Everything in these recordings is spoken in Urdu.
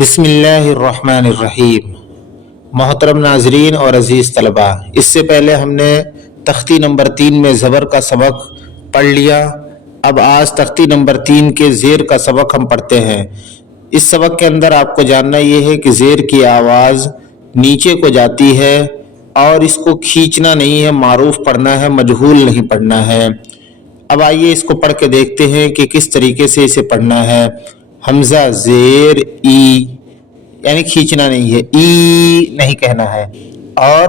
بسم اللہ الرحمن الرحیم۔ محترم ناظرین اور عزیز طلبہ، اس سے پہلے ہم نے تختی نمبر 3 میں زبر کا سبق پڑھ لیا۔ اب آج تختی نمبر 3 کے زیر کا سبق ہم پڑھتے ہیں۔ اس سبق کے اندر آپ کو جاننا یہ ہے کہ زیر کی آواز نیچے کو جاتی ہے اور اس کو کھینچنا نہیں ہے، معروف پڑھنا ہے، مجہول نہیں پڑھنا ہے۔ اب آئیے اس کو پڑھ کے دیکھتے ہیں کہ کس طریقے سے اسے پڑھنا ہے۔ حمزہ زیر ای، یعنی کھینچنا نہیں ہے، ای نہیں کہنا ہے اور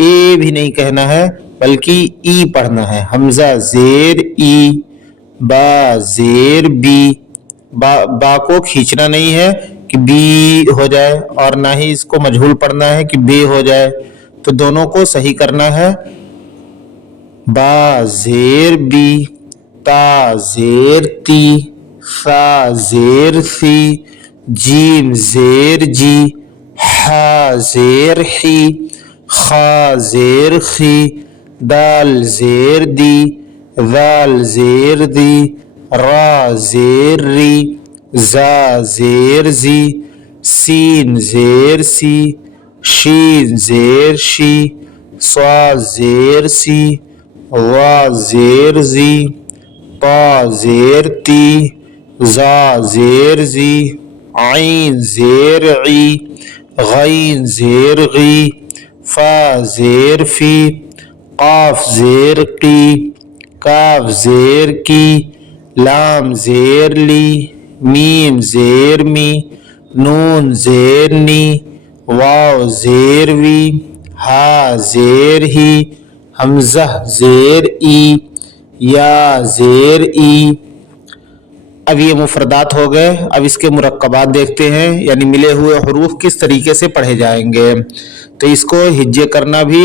اے بھی نہیں کہنا ہے، بلکہ ای پڑھنا ہے۔ حمزہ زیر ای، با زیر بی، با کو کھینچنا نہیں ہے کہ بی ہو جائے اور نہ ہی اس کو مجہول پڑھنا ہے کہ بے ہو جائے، تو دونوں کو صحیح کرنا ہے۔ با زیر بی، تا زیر تی، ثا زیر ثی، جیم زیر جی، حا زیر حی، خا زیر خی، دال زیر دی، ذال زیر دی، را زیر ری، زا زیر زی، سین زیر سی، شین زیر شی، صا زیر سی، وا زیر زی، طا زیر تی، زا زیر زی، عین زیر عی، غین زیر غی، فا زیر فی، قاف زیر قی، کاف زیر کی، لام زیر لی، میم زیر می، نون زیر نی، واو زیر وی، ہا زیر ہی، حمزہ زیر ای، یا زیر ای۔ اب یہ مفردات ہو گئے۔ اب اس کے مرکبات دیکھتے ہیں، یعنی ملے ہوئے حروف کس طریقے سے پڑھے جائیں گے۔ تو اس کو ہجے کرنا بھی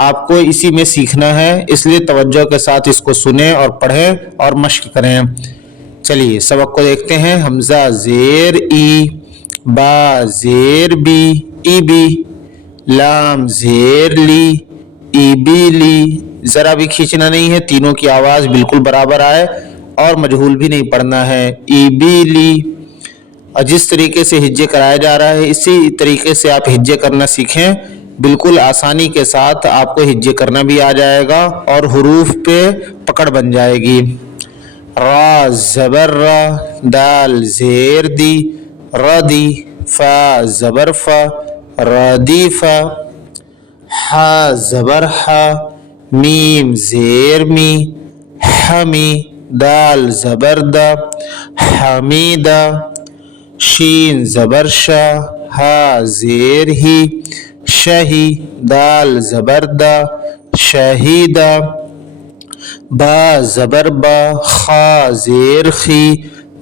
آپ کو اسی میں سیکھنا ہے، اس لیے توجہ کے ساتھ اس کو سنیں اور پڑھیں اور مشق کریں۔ چلیے سبق کو دیکھتے ہیں۔ حمزہ زیر ای، با زیر بی، ای بی، لام زیر لی، ای بی لی، ذرا بھی کھینچنا نہیں ہے، تینوں کی آواز بالکل برابر آئے اور مجہول بھی نہیں پڑھنا ہے۔ ای بی لی، اور جس طریقے سے ہجے کرایا جا رہا ہے اسی طریقے سے آپ ہجے کرنا سیکھیں، بالکل آسانی کے ساتھ آپ کو ہجے کرنا بھی آ جائے گا اور حروف پہ پکڑ بن جائے گی۔ را زبر را، دال زیر دی، ردی، فا زبر فا، ردی فا، حا زبر حا، میم زیر می، حمی، دال زبر دا، حمیدہ، شین زبر شا، ہا زیر ہی، شہی، دال زبر دا، شہیدہ، با زبر با، خا زیر خی،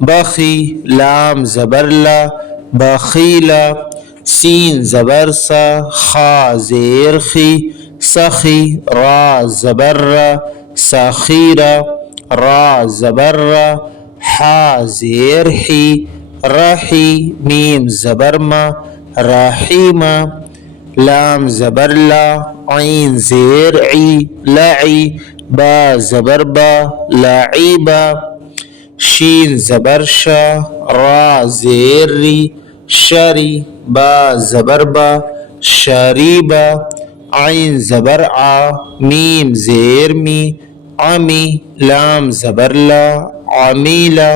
بخی، لام زبر لا، بخیلا، سین زبر سا، خا زیر خی، سخی، را زبر را، سخیرہ، را زبر را، حا زیر حی، رحی، میم زبر ما، رحیمہ، لام زبر لا، عین زیر عی، لعی، با زبر با، لعیبہ، شین زبر شا، را زیر ری، شری، با زبر با، شریبہ، عین زبر آ، میم زیر می، عمی، لام زبر لا، عمیلہ،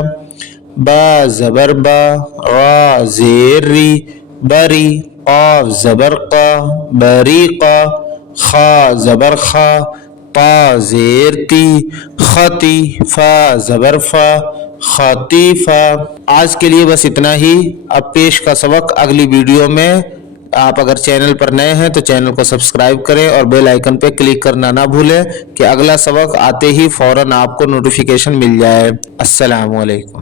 با زبر با، را زیر ری، بری، قاف زبر قا، بریقہ، خا زبر خا، طا زیر تی، خطی، فا زبر فا، خطیفہ۔ آج کے لیے بس اتنا ہی۔ اب پیش کا سبق اگلی ویڈیو میں۔ آپ اگر چینل پر نئے ہیں تو چینل کو سبسکرائب کریں اور بیل آئیکن پہ کلک کرنا نہ بھولیں کہ اگلا سبق آتے ہی فوراً آپ کو نوٹیفیکیشن مل جائے۔ السلام علیکم۔